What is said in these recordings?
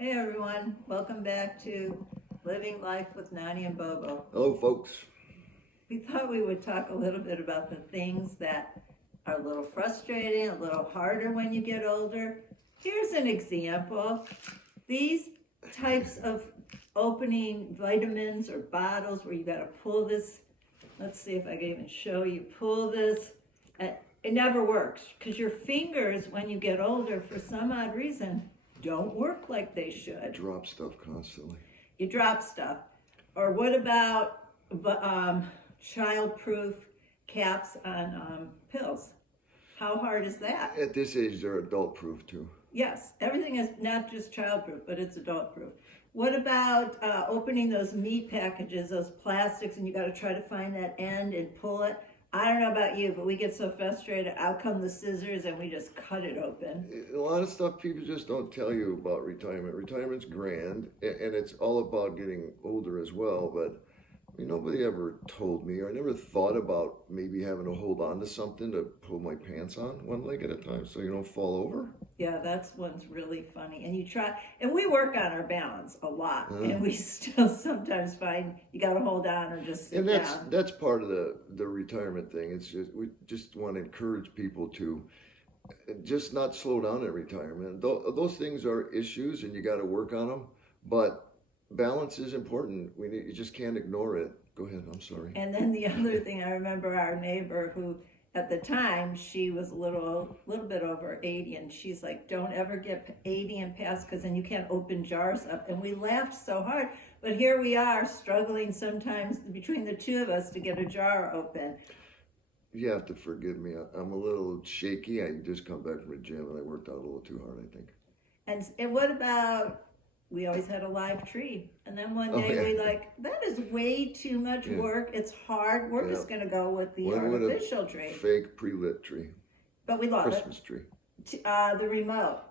Hey everyone, welcome back to Living Life with Nani and Bobo. Hello, folks. We thought we would talk a little bit about the things that are a little frustrating, a little harder when you get older. Here's an example. These types of opening vitamins or bottles where you got to pull this, let's see if I can even show you, pull this. It never works because your fingers, when you get older, for some odd reason, don't work like they should. Drop stuff constantly. You drop stuff. Or what about child-proof caps on pills? How hard is that? At this age, they're adult-proof too. Yes, everything is not just child-proof, but it's adult-proof. What about opening those meat packages, those plastics, and you got to try to find that end and pull it? I don't know about you, but we get so frustrated. Out come the scissors and we just cut it open. A lot of stuff people just don't tell you about retirement. Retirement's grand, and it's all about getting older as well, but nobody ever told me, or I never thought about maybe having to hold on to something to pull my pants on one leg at a time so you don't fall over. Yeah, that's one's really funny. And you try, and we work on our balance a lot, and we still sometimes find you got to hold on or just sit down. That's part of the retirement thing. It's just we just want to encourage people to just not slow down at retirement. Those things are issues, and you got to work on them, but balance is important. You just can't ignore it. Go ahead, I'm sorry. And then the other thing, I remember our neighbor who, at the time, she was a little bit over 80, and she's like, don't ever get 80 and past, because then you can't open jars up. And we laughed so hard, but here we are struggling sometimes between the two of us to get a jar open. You have to forgive me. I'm a little shaky. I just come back from the gym, and I worked out a little too hard, I think. And what about, we always had a live tree, and then one day we that is way too much work. It's hard. We're just gonna go with the artificial tree, fake pre-lit tree. But we love Christmas tree. The remote.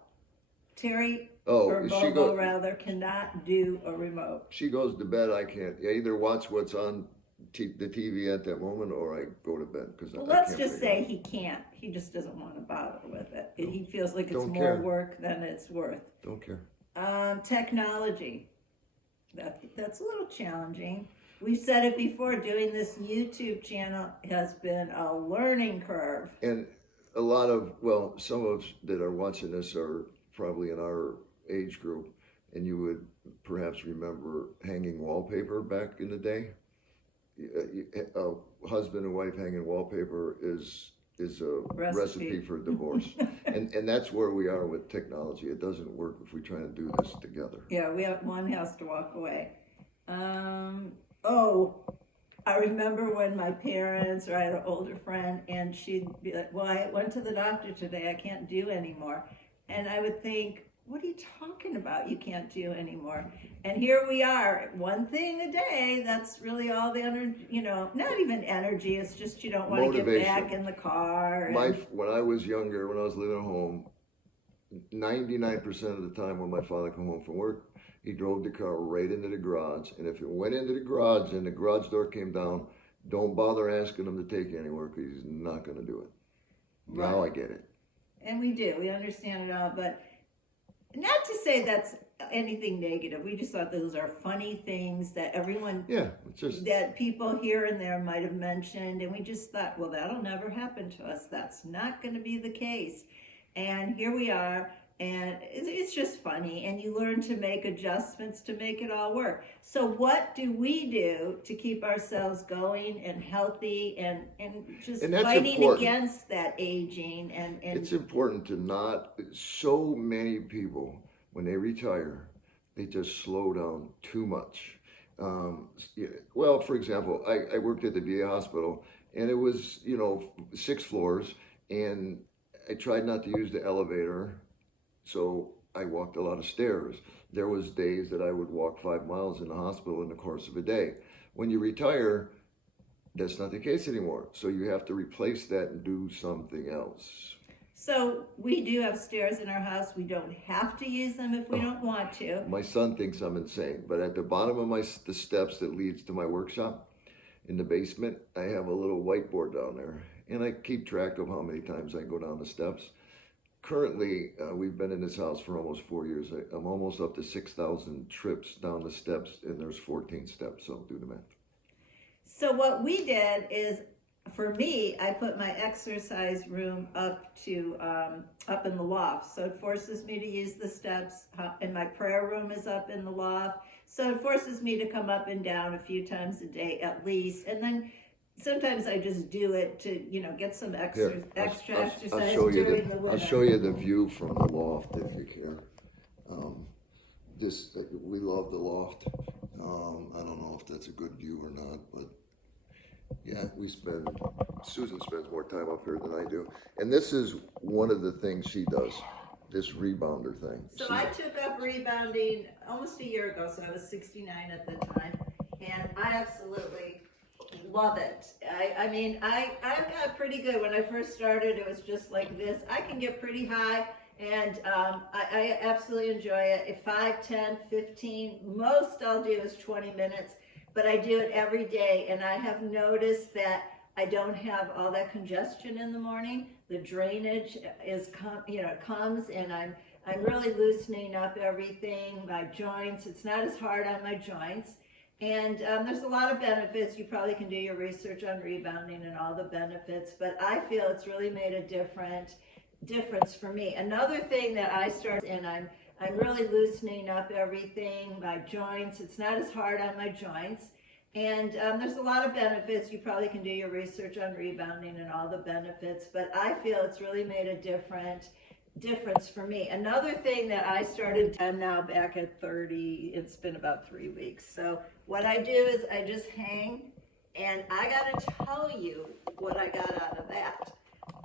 Terry or Bobo rather cannot do a remote. She goes to bed. I can't. I either watch what's on the TV at that moment, or I go to bed because let's just say he can't. He just doesn't want to bother with it. He feels like it's more work than it's worth. Don't care. Technology. That's a little challenging. We've said it before, doing this YouTube channel has been a learning curve. And some of us that are watching this are probably in our age group, and you would perhaps remember hanging wallpaper back in the day. A husband and wife hanging wallpaper is a recipe for divorce. and that's where we are with technology. It doesn't work if we try to do this together. Yeah, one has to walk away. I remember when my parents, or I had an older friend, and she'd be like, well, I went to the doctor today, I can't do anymore. And I would think, what are you talking about? You can't do anymore. And here we are, one thing a day. That's really all the energy, not even energy. It's just you don't want to get back in the car. When I was younger, when I was living at home, 99% of the time when my father came home from work, he drove the car right into the garage. And if it went into the garage and the garage door came down, don't bother asking him to take you anywhere because he's not going to do it. Right. Now I get it. And we do. We understand it all, but not to say that's anything negative. We just thought those are funny things that everyone, that people here and there might have mentioned. And we just thought, well, that'll never happen to us. That's not going to be the case. And here we are. And it's just funny. And you learn to make adjustments to make it all work. So what do we do to keep ourselves going and healthy and just fighting against that aging? And it's important to not, so many people, when they retire, they just slow down too much. Well, for example, I worked at the VA hospital, and it was, 6 floors, and I tried not to use the elevator. So I walked a lot of stairs. There was days that I would walk 5 miles in the hospital in the course of a day. When you retire, that's not the case anymore. So you have to replace that and do something else. So we do have stairs in our house. We don't have to use them if we don't want to. My son thinks I'm insane, but at the bottom of the steps that leads to my workshop in the basement, I have a little whiteboard down there. And I keep track of how many times I go down the steps. currently, we've been in this house for almost 4 years. I'm almost up to 6,000 trips down the steps, and there's 14 steps, so do the math. So what we did is, for me, I put my exercise room up in the loft. So it forces me to use the steps, and my prayer room is up in the loft. So it forces me to come up and down a few times a day at least. And then sometimes I just do it to, get some extra exercise during the winter. I'll show you the view from the loft if you care. We love the loft. I don't know if that's a good view or not, but yeah, Susan spends more time up here than I do. And this is one of the things she does, this rebounder thing. So I took up rebounding almost a year ago, so I was 69 at the time, and I absolutely love it. I got pretty good. When I first started, it was just like this. I can get pretty high, and I absolutely enjoy it. If 5, 10, 15, most I'll do is 20 minutes, but I do it every day, and I have noticed that I don't have all that congestion in the morning. The drainage comes, and I'm really loosening up everything, my joints. It's not as hard on my joints. And there's a lot of benefits. You probably can do your research on rebounding and all the benefits, but I feel it's really made a difference for me. Another thing that I started, and I'm really loosening up everything, my joints. It's not as hard on my joints. And there's a lot of benefits. You probably can do your research on rebounding and all the benefits, but I feel it's really made a difference for me. Another thing that I started, I'm now back at 30, it's been about 3 weeks. So what I do is I just hang, and I gotta tell you what I got out of that.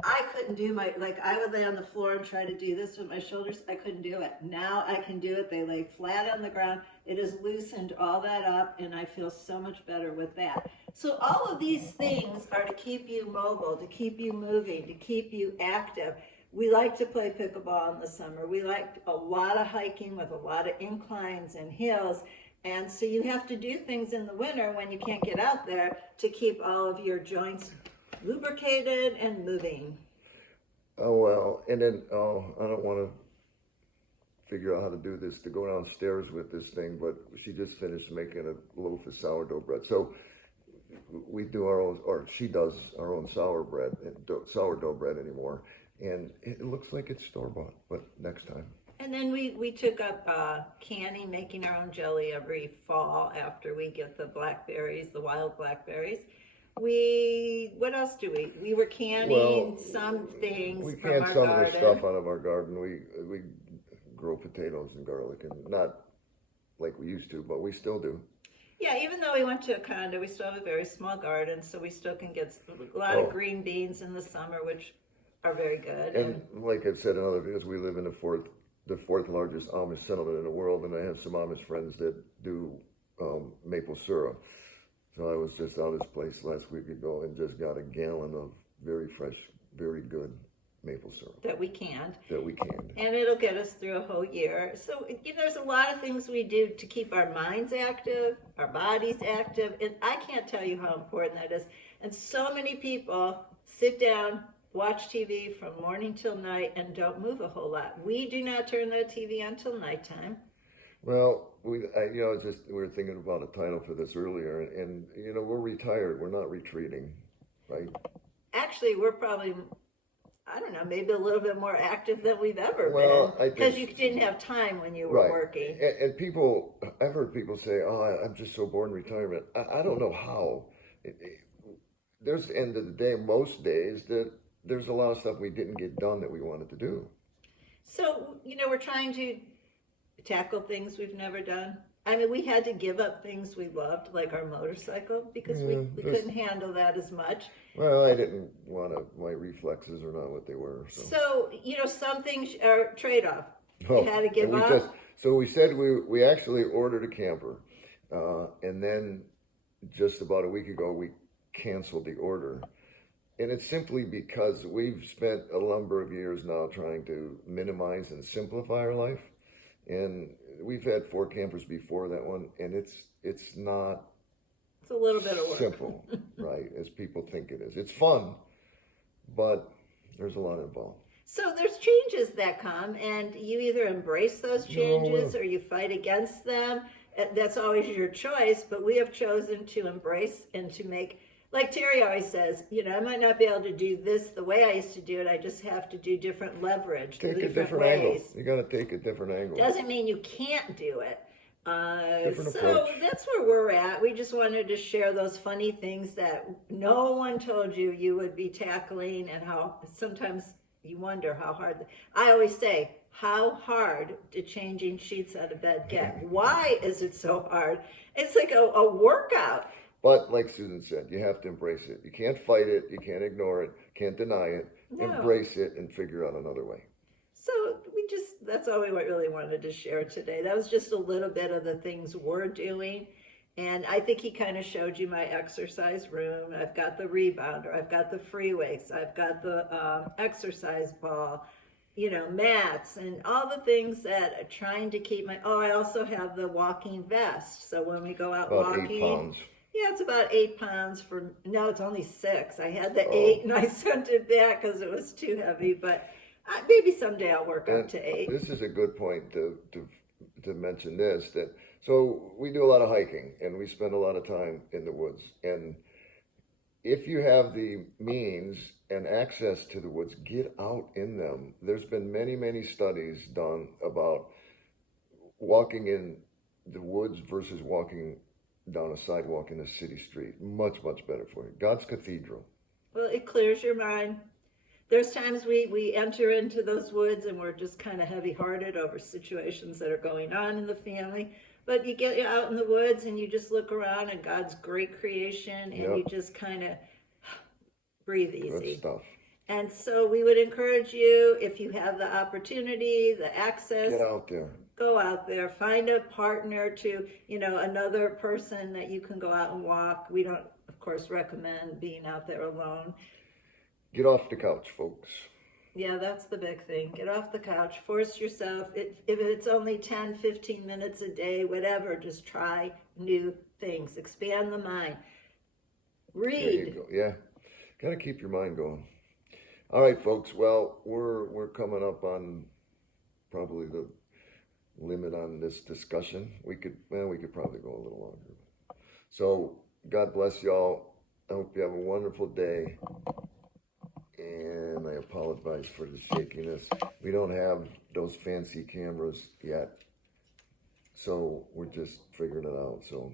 I couldn't do I would lay on the floor and try to do this with my shoulders. I couldn't do it. Now I can do it. They lay flat on the ground. It has loosened all that up, and I feel so much better with that. So all of these things are to keep you mobile, to keep you moving, to keep you active. We like to play pickleball in the summer. We like a lot of hiking with a lot of inclines and hills. And so you have to do things in the winter when you can't get out there to keep all of your joints lubricated and moving. Oh, well, and then, I don't want to figure out how to do this, to go downstairs with this thing, but she just finished making a loaf of sourdough bread. So we do our own, or she does our own sourdough bread anymore. And it looks like it's store-bought, but next time. And then we took up canning, making our own jelly every fall after we get the blackberries, the wild blackberries. What else do we were canning some things we from can our some garden. of the stuff out of our garden. We grow potatoes and garlic, and not like we used to, but we still do. Yeah, even though we went to a condo, we still have a very small garden, so we still can get a lot of green beans in the summer, which are very good. And like I've said in other videos, we live in the fourth largest Amish settlement in the world, and I have some Amish friends that do maple syrup. So I was just out of this place last week ago and just got a gallon of very fresh, very good maple syrup. That we canned. And it'll get us through a whole year. So there's a lot of things we do to keep our minds active, our bodies active, and I can't tell you how important that is. And so many people sit down, watch TV from morning till night, and don't move a whole lot. We do not turn the TV on till nighttime. Well, we were thinking about a title for this earlier, and we're retired. We're not retreating, right? Actually, we're probably, I don't know, maybe a little bit more active than we've ever been, because you didn't have time when you were working. And I've heard people say, "Oh, I'm just so bored in retirement." I don't know how. There's the end of the day, most days that there's a lot of stuff we didn't get done that we wanted to do. So we're trying to tackle things we've never done. I mean, we had to give up things we loved, like our motorcycle, because we couldn't handle that as much. Well, I didn't want to, my reflexes are not what they were. So some things are trade-off. You had to give up. So we said we actually ordered a camper. And then just about a week ago, we canceled the order. And it's simply because we've spent a number of years now trying to minimize and simplify our life. And we've had 4 campers before that one, and it's not. It's a little bit of work. Simple, right? As people think it is. It's fun, but there's a lot involved. So there's changes that come, and you either embrace those changes or you fight against them. That's always your choice, but we have chosen to embrace and to make, like Terry always says, I might not be able to do this the way I used to do it. I just have to do different leverage, take a different ways. Angle. You got to take a different angle. Doesn't mean you can't do it. Different so approach. That's where we're at. We just wanted to share those funny things that no one told you would be tackling, and how sometimes you wonder how hard. I always say, how hard did changing sheets out of bed get? Why is it so hard? It's like a workout. But like Susan said, you have to embrace it. You can't fight it. You can't ignore it. Can't deny it. No. Embrace it and figure out another way. So that's all we really wanted to share today. That was just a little bit of the things we're doing. And I think he kind of showed you my exercise room. I've got the rebounder. I've got the free weights. I've got the exercise ball, mats, and all the things that are trying to keep I also have the walking vest. So when we go out about walking. 8 pounds. Yeah, it's about 8 pounds no, it's only 6. I had the 8 and I sent it back because it was too heavy, but maybe someday I'll work up to 8. This is a good point to mention this, that so we do a lot of hiking and we spend a lot of time in the woods, and if you have the means and access to the woods, get out in them. There's been many studies done about walking in the woods versus walking down a sidewalk in a city street. Much better for you. God's cathedral. Well, it clears your mind. There's times we enter into those woods and we're just kind of heavy-hearted over situations that are going on in the family. But you get out in the woods and you just look around at God's great creation, and you just kind of breathe easy. Good stuff. And so we would encourage you, if you have the opportunity, the access, get out there. Go out there, find a partner to, another person that you can go out and walk. We don't, of course, recommend being out there alone. Get off the couch, folks. Yeah, that's the big thing. Get off the couch. Force yourself. If it's only 10, 15 minutes a day, whatever, just try new things. Expand the mind. Read. There you go. Yeah. Got to keep your mind going. All right, folks. Well, we're coming up on probably the limit on this discussion. We could probably go a little longer. So God bless y'all. I hope you have a wonderful day. And I apologize for the shakiness. We don't have those fancy cameras yet, so we're just figuring it out. So